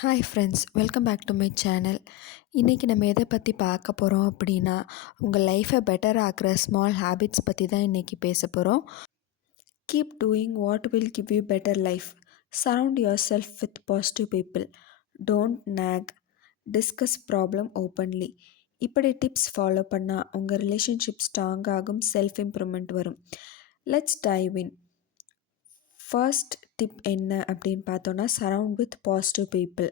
Hi friends, welcome back to my channel. இன்றைக்கி நம்ம எதை பற்றி பார்க்க போகிறோம் அப்படின்னா, உங்கள் லைஃப்பை பெட்டர் ஆக்குற ஸ்மால் ஹேபிட்ஸ் பற்றி தான் இன்றைக்கி பேச போகிறோம். Keep doing what will give you better life. Surround yourself with positive people. Don't nag. Discuss problem openly. இப்படி டிப்ஸ் ஃபாலோ பண்ணால் உங்கள் ரிலேஷன்ஷிப் ஸ்ட்ராங் ஆகும், செல்ஃப் இம்ப்ரூவ்மெண்ட் வரும். Let's dive in. First tip என்ன அப்படின்னு பார்த்தோன்னா, சரவுண்ட் வித் பாசிட்டிவ் பீப்புள்.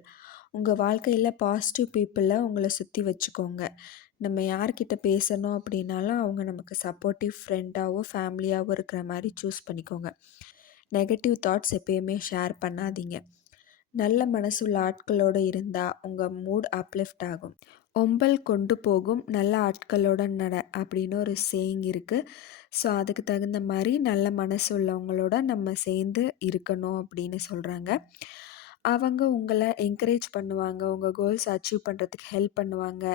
உங்கள் வாழ்க்கையில் பாசிட்டிவ் பீப்புளை உங்களை சுற்றி வச்சுக்கோங்க. நம்ம யார்கிட்ட பேசணும் அப்படின்னாலும் அவங்க நமக்கு சப்போர்ட்டிவ் ஃப்ரெண்டாகவோ ஃபேமிலியாகவோ இருக்கிற மாதிரி சூஸ் பண்ணிக்கோங்க. நெகட்டிவ் தாட்ஸ் எப்பயுமே ஷேர் பண்ணாதீங்க. நல்ல மனசுள்ள ஆட்களோடு இருந்தால் உங்கள் மூட் அப்லிஃப்ட் ஆகும். ஒம்பல் கொண்டு போகும் நல்ல ஆட்களோட நட அப்படின்னு ஒரு சேயிங் இருக்குது. ஸோ அதுக்கு தகுந்த மாதிரி நல்ல மனசு உள்ளவங்களோட நம்ம சேர்ந்து இருக்கணும் அப்படின்னு சொல்கிறாங்க. அவங்க உங்களை என்கரேஜ் பண்ணுவாங்க, உங்கள் கோல்ஸ் அச்சீவ் பண்ணுறதுக்கு ஹெல்ப் பண்ணுவாங்க.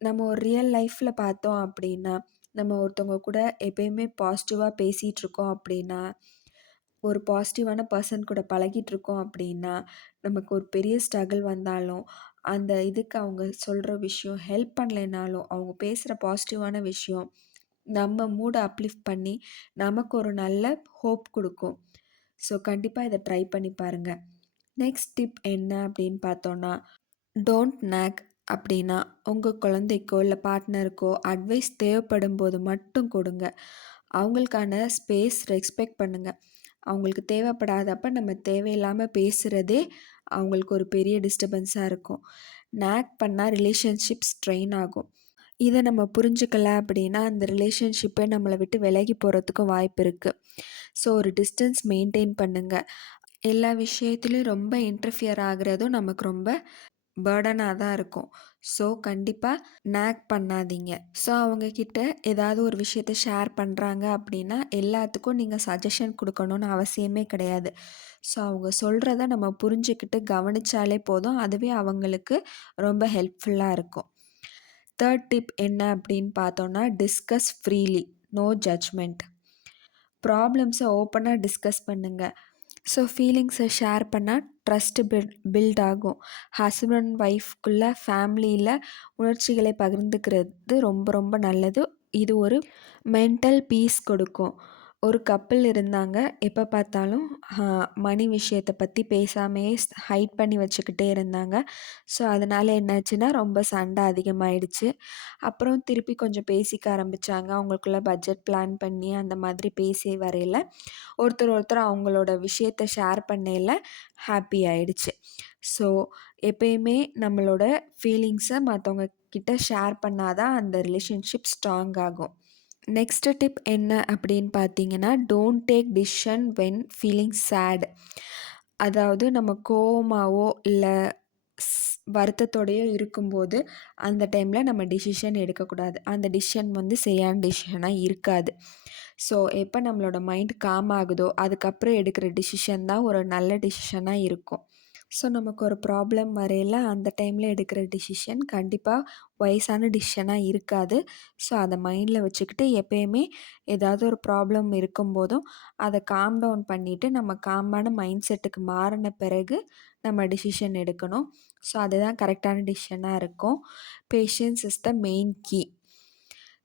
நம்ம ஒரு ரியல் லைஃப்பில் பார்த்தோம் அப்படின்னா, நம்ம ஒருத்தவங்க கூட எப்பயுமே பாசிட்டிவாக பேசிகிட்ருக்கோம் அப்படின்னா, ஒரு பாசிட்டிவான பர்சன் கூட பழகிட்டுருக்கோம் அப்படின்னா, நமக்கு ஒரு பெரிய ஸ்ட்ரகிள் வந்தாலும் அந்த இதுக்கு அவங்க சொல்கிற விஷயம் ஹெல்ப் பண்ணலைனாலும் அவங்க பேசுகிற பாசிட்டிவான விஷயம் நம்ம மூடை அப்லிஃப்ட் பண்ணி நமக்கு ஒரு நல்ல ஹோப் கொடுக்கும். ஸோ கண்டிப்பாக இதை ட்ரை பண்ணி பாருங்கள். நெக்ஸ்ட் டிப் என்ன அப்படின்னு பார்த்தோன்னா, டோன்ட் நேக். அப்படின்னா உங்கள் குழந்தைக்கோ இல்லை பார்ட்னருக்கோ அட்வைஸ் தேவைப்படும் போது மட்டும் கொடுங்க. அவங்களுக்கான ஸ்பேஸ் ரெஸ்பெக்ட் பண்ணுங்கள். அவங்களுக்கு தேவைப்படாதப்ப நம்ம தேவையில்லாமல் பேசுகிறதே அவங்களுக்கு ஒரு பெரிய டிஸ்டர்பன்ஸாக இருக்கும். நேக் பண்ணால் ரிலேஷன்ஷிப் ஸ்ட்ரெயின் ஆகும். இதை நம்ம புரிஞ்சுக்கல அப்படின்னா அந்த ரிலேஷன்ஷிப்பை நம்மளை விட்டு விலகி போகிறதுக்கும் வாய்ப்பு இருக்குது. ஸோ ஒரு டிஸ்டன்ஸ் மெயின்டைன் பண்ணுங்கள். எல்லா விஷயத்துலையும் ரொம்ப இன்டர்ஃபியர் ஆகிறதும் நமக்கு ரொம்ப பேர்டனாக தான் இருக்கும். ஸோ கண்டிப்பாக நேக் பண்ணாதீங்க. ஸோ அவங்கக்கிட்ட ஏதாவது ஒரு விஷயத்த ஷேர் பண்ணுறாங்க அப்படின்னா எல்லாத்துக்கும் நீங்கள் சஜஷன் கொடுக்கணுன்னு அவசியமே கிடையாது. ஸோ அவங்க சொல்கிறத நம்ம புரிஞ்சுக்கிட்டு கவனித்தாலே போதும். அதுவே அவங்களுக்கு ரொம்ப ஹெல்ப்ஃபுல்லாக இருக்கும். தேர்ட் டிப் என்ன அப்படின்னு பார்த்தோன்னா, டிஸ்கஸ் ஃப்ரீலி, நோ ஜட்ஜ்மெண்ட். ப்ராப்ளம்ஸை ஓப்பனாக டிஸ்கஸ் பண்ணுங்கள். ஸோ ஃபீலிங்ஸை ஷேர் பண்ணால் ட்ரஸ்ட்டு பில்ட் ஆகும். ஹஸ்பண்ட் அண்ட் ஒய்ஃப்குள்ளே ஃபேமிலியில் உணர்ச்சிகளை பகிர்ந்துக்கிறது ரொம்ப ரொம்ப நல்லது. இது ஒரு மென்டல் பீஸ் கொடுக்கும். ஒரு கப்பிள் இருந்தாங்க. எப்போ பார்த்தாலும் மணி விஷயத்தை பற்றி பேசாமையே ஹைட் பண்ணி வச்சுக்கிட்டே இருந்தாங்க. ஸோ அதனால் என்னாச்சுன்னா ரொம்ப சண்டை அதிகமாகிடுச்சு. அப்புறம் திருப்பி கொஞ்சம் பேசிக்க ஆரம்பித்தாங்க. அவங்களுக்குள்ள பட்ஜெட் பிளான் பண்ணி அந்த மாதிரி பேசி வரையில் ஒருத்தர் அவங்களோட விஷயத்தை ஷேர் பண்ணையில் ஹாப்பி ஆயிடுச்சு. ஸோ எப்பயுமே நம்மளோட ஃபீலிங்ஸை மற்றவங்க கிட்ட ஷேர் பண்ணாதான் அந்த ரிலேஷன்ஷிப் ஸ்ட்ராங் ஆகும். நெக்ஸ்ட்டு டிப் என்ன அப்படின்னு பார்த்தீங்கன்னா, don't take decision when feeling chat. அதாவது நம்ம கோவமாவோ இல்லை வருத்தத்தோடையோ இருக்கும்போது அந்த டைமில் நம்ம டிசிஷன் எடுக்கக்கூடாது. அந்த டிசிஷன் சரியான டிசிஷனாக இருக்காது. ஸோ எப்போ நம்மளோட மைண்ட் காம் ஆகுதோ அதுக்கப்புறம் எடுக்கிற டிசிஷன் தான் ஒரு நல்ல டிசிஷனாக இருக்கும். ஸோ நமக்கு ஒரு ப்ராப்ளம் வரையில் அந்த டைமில் எடுக்கிற டிசிஷன் கண்டிப்பாக வயசான டிசிஷனாக இருக்காது. ஸோ அதை மைண்டில் வச்சுக்கிட்டு எப்பயுமே ஏதாவது ஒரு ப்ராப்ளம் இருக்கும்போதும் அதை காம் டவுன் பண்ணிவிட்டு நம்ம காமான மைண்ட் செட்டுக்கு மாறின பிறகு நம்ம டிசிஷன் எடுக்கணும். ஸோ அதுதான் கரெக்டான டிசிஷனாக இருக்கும். Patience is the main key.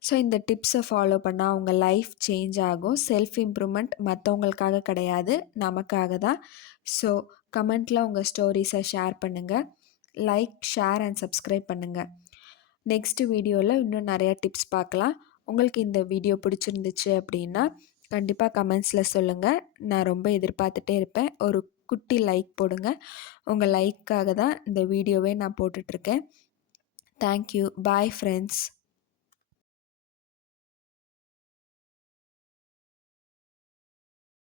So இந்த டிப்ஸை ஃபாலோ பண்ணால் அவங்க லைஃப் சேஞ்ச் ஆகும். செல்ஃப் இம்ப்ரூவ்மெண்ட் மற்றவங்களுக்காக கிடையாது, நமக்காக தான். ஸோ கமெண்ட்டில் உங்கள் ஸ்டோரிஸை ஷேர் பண்ணுங்கள். லைக், ஷேர் அண்ட் சப்ஸ்கிரைப் பண்ணுங்கள். நெக்ஸ்ட்டு வீடியோவில் இன்னும் நிறையா டிப்ஸ் பார்க்கலாம். உங்களுக்கு இந்த வீடியோ பிடிச்சிருந்துச்சு அப்படின்னா கண்டிப்பாக கமெண்ட்ஸில் சொல்லுங்கள். நான் ரொம்ப எதிர்பார்த்துட்டே இருப்பேன். ஒரு குட்டி லைக் போடுங்க. உங்கள் லைக்காக தான் இந்த வீடியோவே நான் போட்டுட்ருக்கேன். தேங்க்யூ. Bye friends.